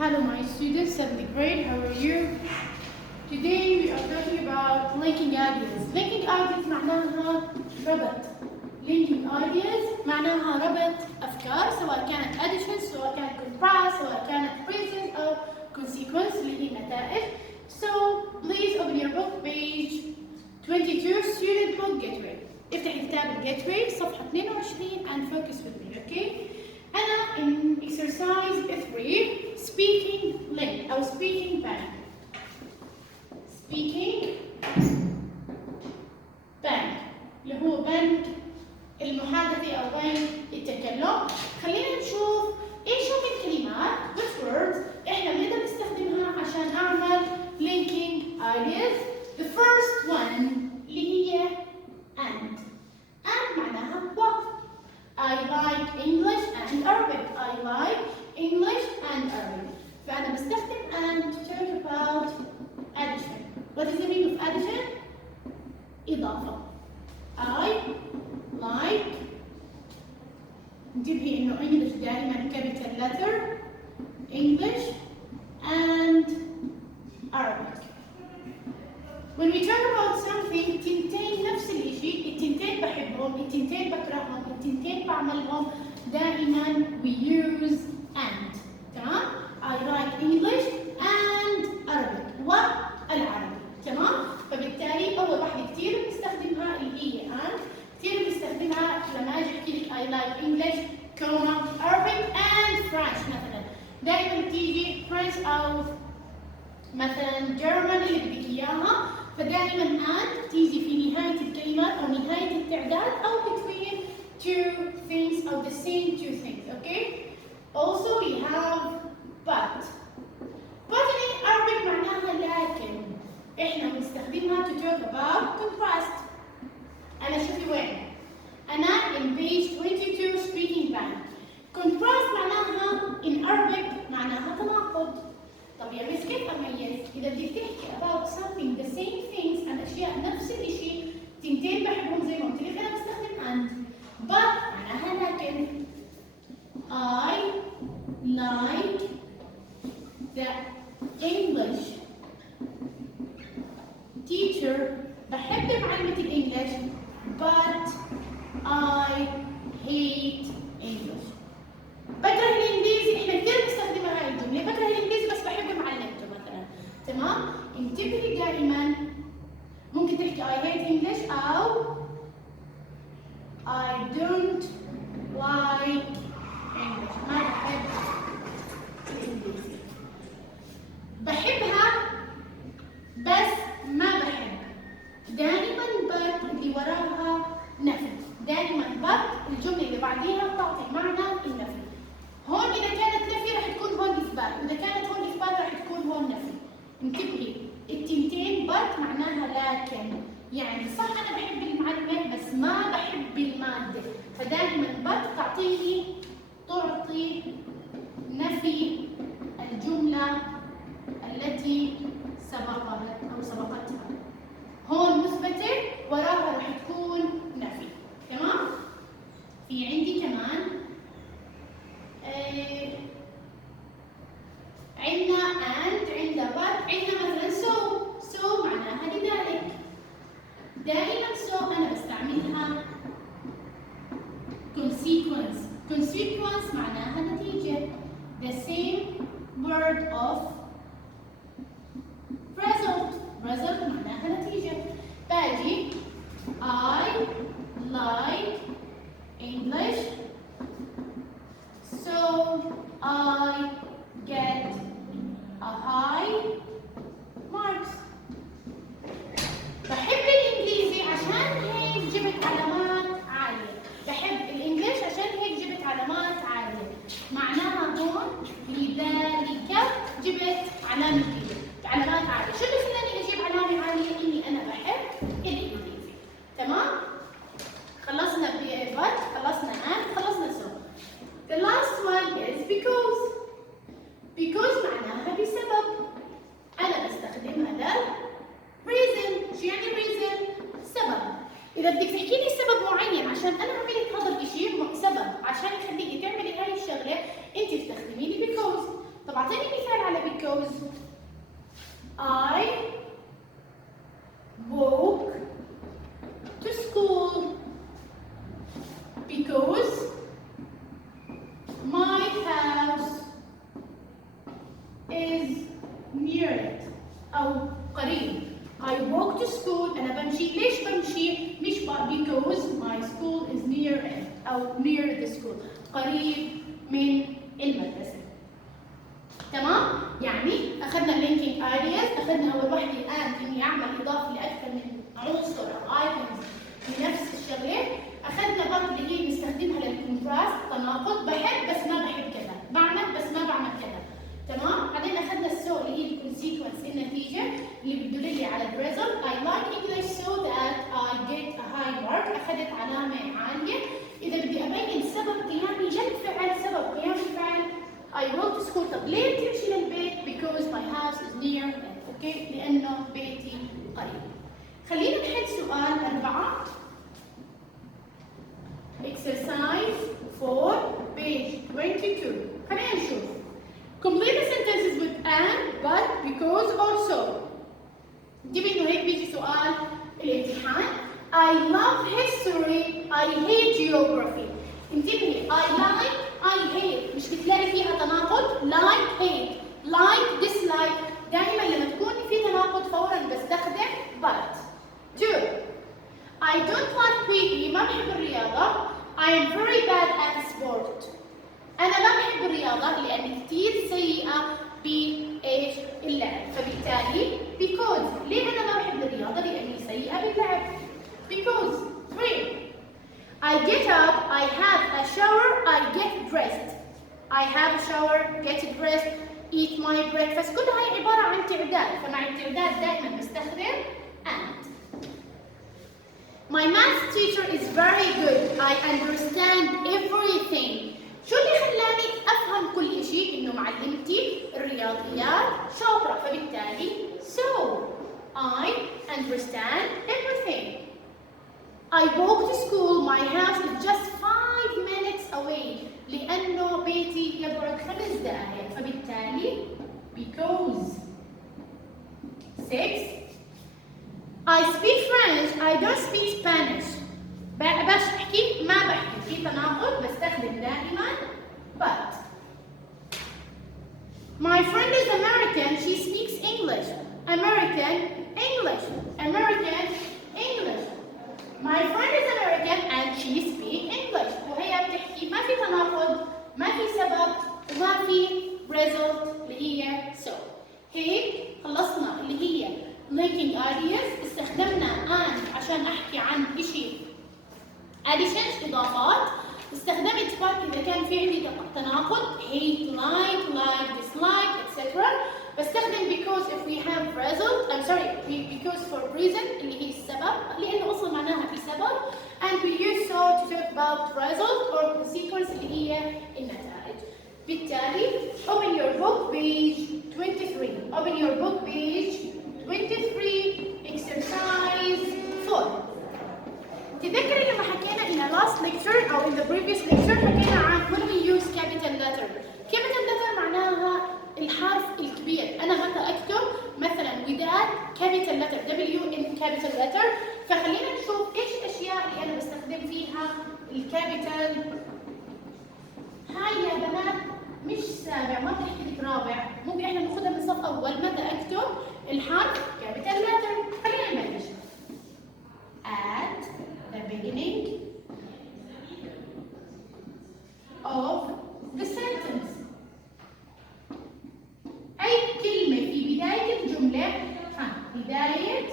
Hello my students, 7th grade, how are you? Today we are talking about linking ideas. Linking ideas معناها ربط. Linking ideas معناها ربط أفكار سواء كانت addition سواء كانت contrast سواء كانت present أو consequence اللي هي نتائج. So please open your book page 22 student book gateway. افتح كتاب الجيتواي صفحة 22 and focus with me, okay? أنا in exercise 3 speaking link أو speaking bank. Speaking bank اللي هو بنك المحادثة أو بنك التكلم. خلينا نشوف إيش هم الكلمات which words إحنا بنقدر نستخدمها عشان أعمل linking ideas. The first one اللي هي and. And معناها و. I like English and Arabic. I like English and Arabic. فأنا بستخدم and to talk about addition. What is the meaning of addition? إضافة. I like. انتبهي إنه English دائما capital letter. English and Arabic. When we talk about something التنتين نفس الشيء، التنتين بحبهم، التنتين بكرههم، التنتين بعملهم، دائما we use and. تمام؟ I like English and Arabic والعربي. تمام؟ فبالتالي أول واحدة كثير بنستخدمها اللي هي and، كثير بنستخدمها لما أجي أحكي لك I like English, Arabic and French مثلا. دائما بتيجي French أو مثلا German اللي بدك إياها. فدائما and تيجي في نهاية الكلمات أو نهاية التعداد أو between two things أو the same two things, okay? Also we have but. But in Arabic معناها لكن. إحنا بنستخدمها to talk about contrast. أنا شوفي وين؟ أنا in page 22 speaking bank. Contrast معناها in Arabic معناها تناقض. طب يا مس كيف أميز؟ إذا بدك تحكي about something the same things الأشياء نفس الشيء تنتين بحبهم زي ما قلت لك أنا بستخدم and. But معناها لكن. I like the English teacher. بحب معلمة الإنجليش but I hate English. بكره الإنجليزي، إحنا كثير بنستخدمها هاي الجملة، بكره الإنجليزي بس بحب معلمته مثلا. تمام؟ انتبهي دائما ممكن تحكي I hate English أو I don't like English. ما بحب الإنجليزي. بحبها بس ما بحب. دائما but اللي وراها نفي. دائما but الجملة اللي بعديها بتعطي معنى النفي. هون إذا كانت نفي رح تكون هون إثبات، وإذا كانت هون إثبات رح تكون هون نفي. انتبهي التنتين but معناها لكن. يعني صح أنا بحب المعلمة بس ما بحب المادة. فدائما but تعطي نفي الجملة التي سبقتها. هون مثبتة وراها رح تكون نفي. تمام؟ في عندي كمان عندنا and عندنا but عندنا مثلا so معناها لذلك. دائما so أنا بستعملها consequence معناها نتيجة. the same word of result معناها نتيجة. باجي I like English so I get a high marks. بحب الإنجليزي عشان هيك جبت علامات عالية. بحب الإنجليش عشان هيك جبت علامات عالية. معناها هون لذلك جبت علامات عالية. شو اللي خلاني أجيب علامة عالية؟ إني أنا بحب الإنجليزي. تمام؟ خلصنا but خلصنا and خلصنا so. The last one is because معناها بسبب. أنا بستخدمها لل reason. شو يعني reason؟ سبب. إذا بدك تحكي لي سبب معين عشان أنا عملت هذا الشيء سبب عشان يخليكي تعملي هاي الشغلة، أنت بتستخدمي لي because. طب أعطيني مثال near it أو قريب. I walk to school. أنا بمشي. ليش بمشي؟ مش because my school is near it أو near the school. قريب من المدرسة. تمام؟ يعني أخذنا linking areas، أخذنا أول وحدة and إني أعمل إضافة لأكثر من عنصر أو items لنفس الشغلة. أخذنا برضه اللي هي بنستخدمها للكونتراست، تناقض، بحب بس ما بحب كذا، بعمل بس ما بعمل كذا. تمام؟ بعدين أخذنا السو اللي هي الكونسيكونس، النتيجة اللي بتدل على الريزلت. I like English so that I get a high mark. أخذت علامة عالية. إذا بدي أبين سبب قيامي جد فعل، سبب قيام الفعل I walk to school. طب ليه بتمشي للبيت؟ Because my house is near it. أوكي؟ لأنه بيتي قريب. خلينا نحل سؤال 4. Exercise 4 page 22. خلينا نشوف. Complete the sentences with and, but, because, or so. انتبه انه هيك بيجي سؤال الامتحان. I love history. I hate geography. انتبهي I like I hate مش بتلاقي فيها تناقض. like hate like dislike دائما لما تكون في تناقض فورا بستخدم but. 2. I don't like PE. ما بحب الرياضة. I am very bad at sport. أنا ما بحب الرياضة لأني كثير سيئة بإيش؟ اللعب. فبالتالي because. ليه أنا ما بحب الرياضة؟ لأني سيئة باللعب. because. 3. I get up, I have a shower, I get dressed. I have a shower, get dressed, eat my breakfast. كل هاي عبارة عن تعداد، فمع التعداد دائما بستخدم and. My math teacher is very good. I understand everything. شو اللي خلاني أفهم كل شيء؟ إنه معلمتي الرياضيات شاطرة، فبالتالي so I understand everything. I walk to school. My house is just 5 minutes away. لأنه بيتي يبعد 5 دقائق، فبالتالي because. 6. I speak French. I don't speak Spanish. باش أحكي ما بحكي، في تناقض بستخدم دائما but. My friend is American. She speaks English. American English. American English. My friend is American and she speaks English. وهي بتحكي، ما في تناقض، ما في سبب، وما في result اللي هي so. هيك خلصنا اللي هي linking areas. استخدمنا and عشان أحكي عن شيء additions إضافات. استخدمت but إذا كان في عندي تناقض hate like dislike etc. بستخدم because if we have result. I'm sorry because for reason اللي هي السبب، لأنه أصلا معناها في سبب. and we use so to talk about result or consequence اللي هي النتائج. بالتالي open your book page 23. open your book page 23 exercise 4. تذكري لما حكينا in the last lecture أو in the previous lecture حكينا عن when we use capital letter. capital letter معناها الحرف الكبير. أنا متى أكتب مثلا وداد capital letter W in capital letter. فخلينا نشوف إيش الأشياء اللي أنا بستخدم فيها الكابيتال. هاي يا بنات مش سابع، ما بنحكي لك رابع، ممكن إحنا ناخذها من صف أول. متى أكتب الحرف capital letter؟ خلينا نبلش. At the beginning of the sentence. أي كلمة في بداية الجملة، بداية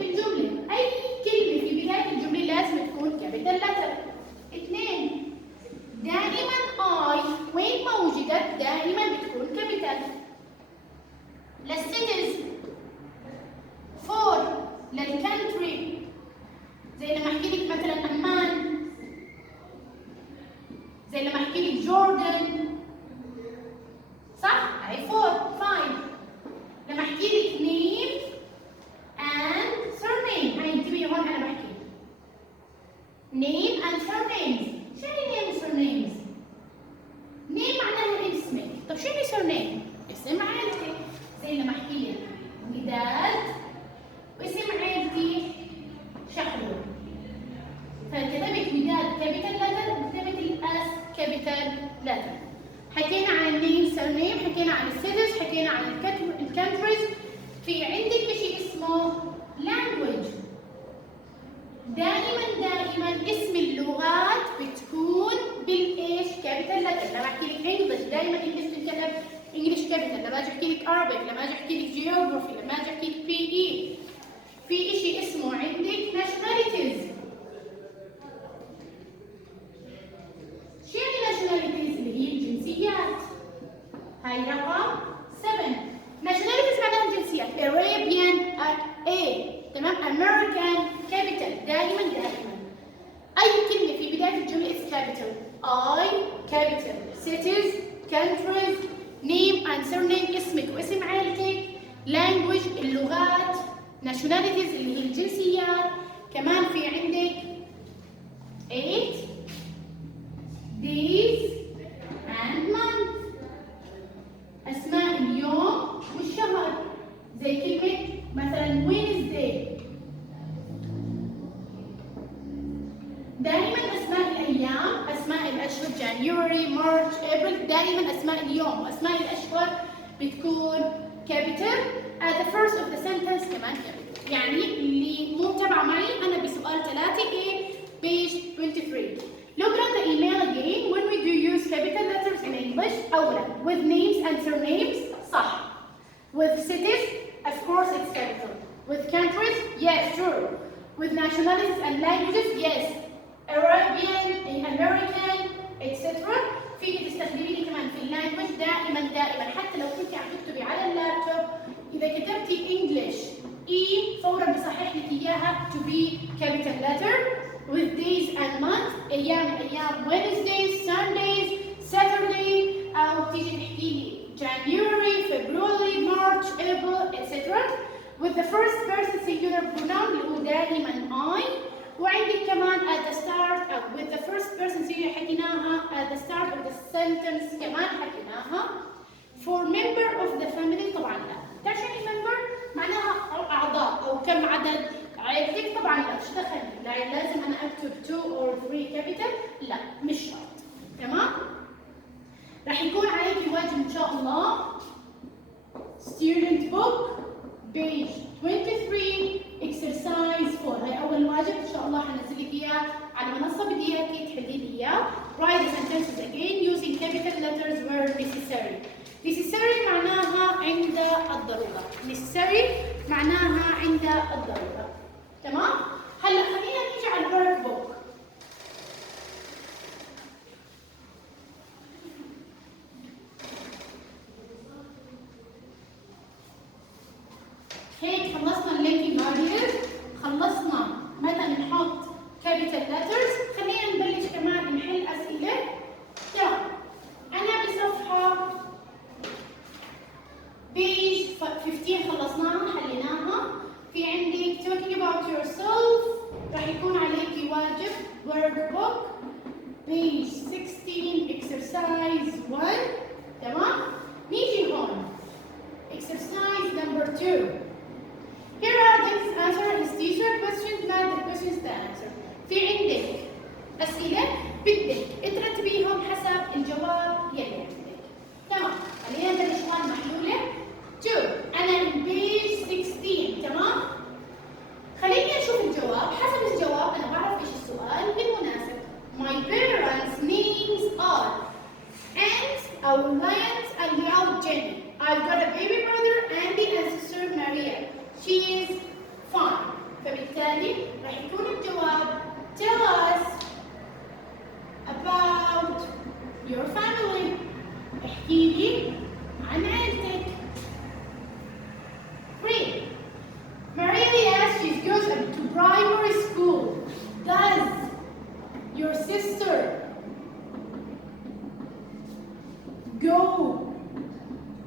الجملة، أي كلمة في بداية الجملة لازم تكون capital letter. 2. دائما I وين ما وجدت دائما بتكون capital. للcities. 4. للcountry. زي لما احكي لك مثلا عمان، زي لما احكي لك جوردن، صح؟ هاي 4. 5. لما احكي لك name and surname. هاي انتبهي هون انا بحكي name and surnames. شو يعني name و surnames؟ name معناها اسمك. طب شو يعني surname؟ اسم عائلتك. زي لما احكي لك وداد واسم عائلتي شحرور، فكتبت وداد كابيتال لتر وكتبت الاس كابيتال لتر. حكينا عن النيم سيرنيم، حكينا عن السيتيز، حكينا عن countries. في عندك شيء اسمه language. دائما اسم اللغات بتكون بالايش؟ كابيتال لتر. لما احكي لك انجلش دائما انجلش تنكتب انجلش كابيتال، لما اجي احكي لك عربي، لما اجي احكي لك جيوغرافي، لما اجي احكي لك بي اي. في شيء اسمه عندك nationalities. شو يعني nationalities؟ اللي هي الجنسيات. هاي رقم 7. nationalities معناها جنسيات. Arabian A، تمام. American capital. دائما أي كلمة في بداية الجملة is capital. I capital. Cities, countries, name and surname اسمك واسم عائلتك. Language اللغات. Nationalities اللي هي الجنسيات. كمان في عندك 8 days and month. أسماء اليوم والشهر، زي كلمة مثلا Wednesday. دائما أسماء الأيام، أسماء الأشهر January, March, April. دائما أسماء اليوم وأسماء الأشهر بتكون capital. At the first of the sentence كمان capital. يعني اللي مو متابعة معي أنا بسؤال 3A page 23. Look at the email again. When we do use capital letters in English, أولا with names and surnames صح. With cities, of course it's capital. With countries, yes, true. With nationalities and languages, yes. Arabian, American, etc. فيك تستخدميني كمان في اللانجوج دائما حتى لو كنتي عم تكتبي على اللابتوب، إذا كتبتي English E فورا بصحح لك إياها to be capital letter. With days and months، أيام Wednesdays, Sundays, Saturday، أو تيجي تحكي لي January, February, March, April, etc. With the first person singular pronoun اللي هو دائما I. وعندك كمان at the start with the first person singular حكيناها at the start of the sentence كمان حكيناها. For member of the family طبعا لا. تعرف شو يعني member؟ معناها أعضاء أو كم عدد عائلتك. طبعا لا، ايش دخلني؟ لا لازم أنا أكتب 2 or 3 capital؟ لا مش شرط. تمام؟ راح يكون عليك واجب إن شاء الله student book page 23 exercise 4. هاي أول واجب إن شاء الله حنزل لك إياه على منصة، بدي إياك تحلي لي إياه. Write the sentences again using capital letters where necessary. Necessary معناها عند الضرورة. Necessary معناها عند الضرورة. تمام؟ هلا خلينا نيجي على الورك بوك. هيك خلصنا اللينكينج ارياز، خلصنا متى نحط capital letters. خلينا نبلش كمان نحل أسئلة. تمام. أنا بصفحة page 15 خلصناها حليناها. في عندك talking about yourself راح يكون عليكي واجب workbook page 16 exercise 1. تمام؟ نيجي هون exercise number 2. Here are the answer his teacher questions, not the questions to answer. في عندك أسئلة بدك ترتبيهم حسب الجواب يلي عندك. تمام؟ خلينا نبلش هون محلولة 2. أنا page 16. تمام؟ خليني أشوف الجواب. حسب الجواب أنا بعرف إيش السؤال بالمناسب. My parents' names are Ants أو Lions and the Jenny. I've got a baby brother Andy and sister Maria. She is fine. فبالتالي راح يكون الجواب tell us about your family. احكي لي عن عائلتك. 3. Maria, she goes to primary school. Does your sister go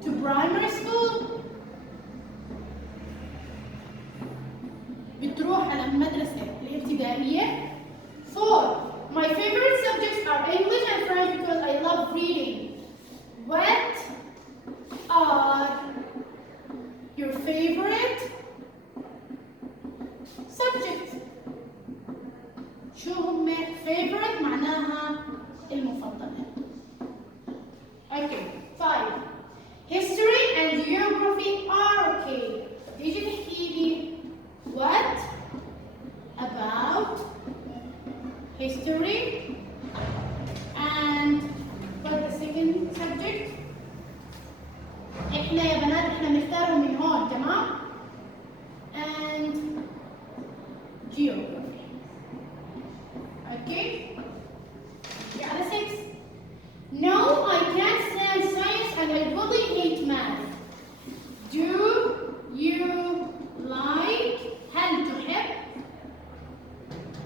to primary school? بتروح على المدرسة الابتدائية. 4. My favorite subjects are English and French because I love reading. What are your favorite subjects? شو هم favorite معناها المفضلة. Okay. 5. History and geography are okay. تيجي تحكي لي what about history and what the second subject. احنا يا بنات احنا بنختارهم من هون تمام. and geography. Okay. على 6. No, I can't stand science and I really hate math. Do you like هل تحب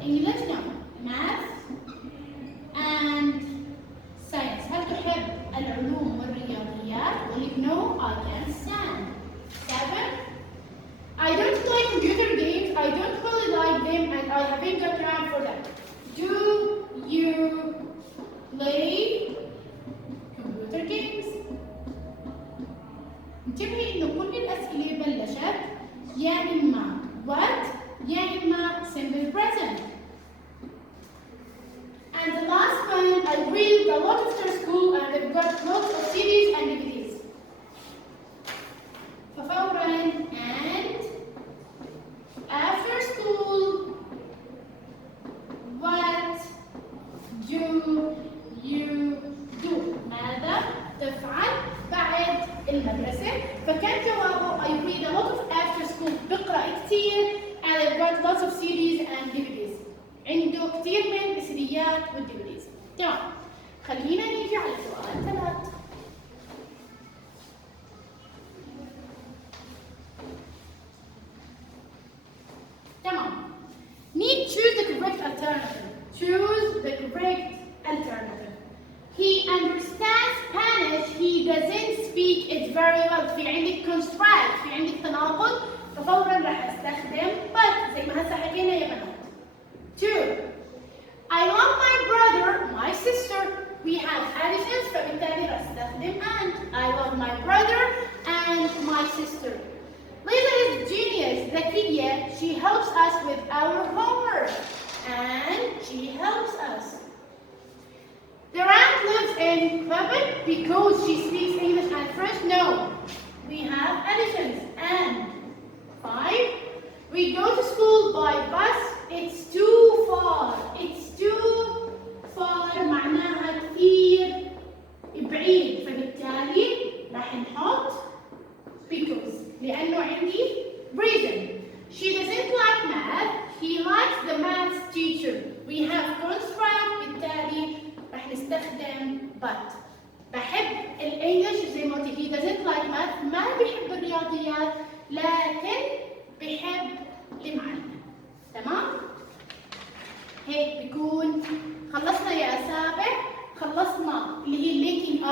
English? No. Math and science. هل تحب العلوم والرياضيات؟ قول لك no, I can't stand. 7. I don't like computer games. I don't really like them and I haven't got time for them. Do you play computer games؟ انتبهي انه كل الاسئله بلشت يا اما what يا اما simple present. And the last one, I read a lot after school and I've got lots of CDs and DVDs. ففورا and after school what do you do؟ ماذا تفعل بعد المدرسة؟ فكان جوابه I read a lot of after school. بقرأ كثير and I've got lots of CDs and DVDs. عنده كثير من السيديات والديفيديز. تمام. خلينا نيجي على سؤال 3. تمام. Need choose the correct alternative. Choose the correct alternative. He understands Spanish. He doesn't speak it very well. في عندك construct. في عندك تناقض. ففورا راح استخدم but زي ما هسه حكينا يا بنات. 2. I love my brother, my sister. We have additions فبالتالي راح استخدم and. I love my brother and my sister. Lisa is genius, ذكية. She helps us with our homework and she helps us. Durant lives in Quebec because she speaks English and French. No, we have additions and. 5. We go to school by bus. It's too far. It's too far معناها كثير بعيد فبالتالي راح نحط because لأنه عندي reason. She doesn't like math. He likes the math teacher. We have construct بالتالي راح نستخدم but. بحب الانجليش زي ما قلت. He doesn't like math. ما بيحب الرياضيات لكن بحب المعلم. تمام؟ هيك بيكون خلصنا يا سابع. خلصنا اللي هي linking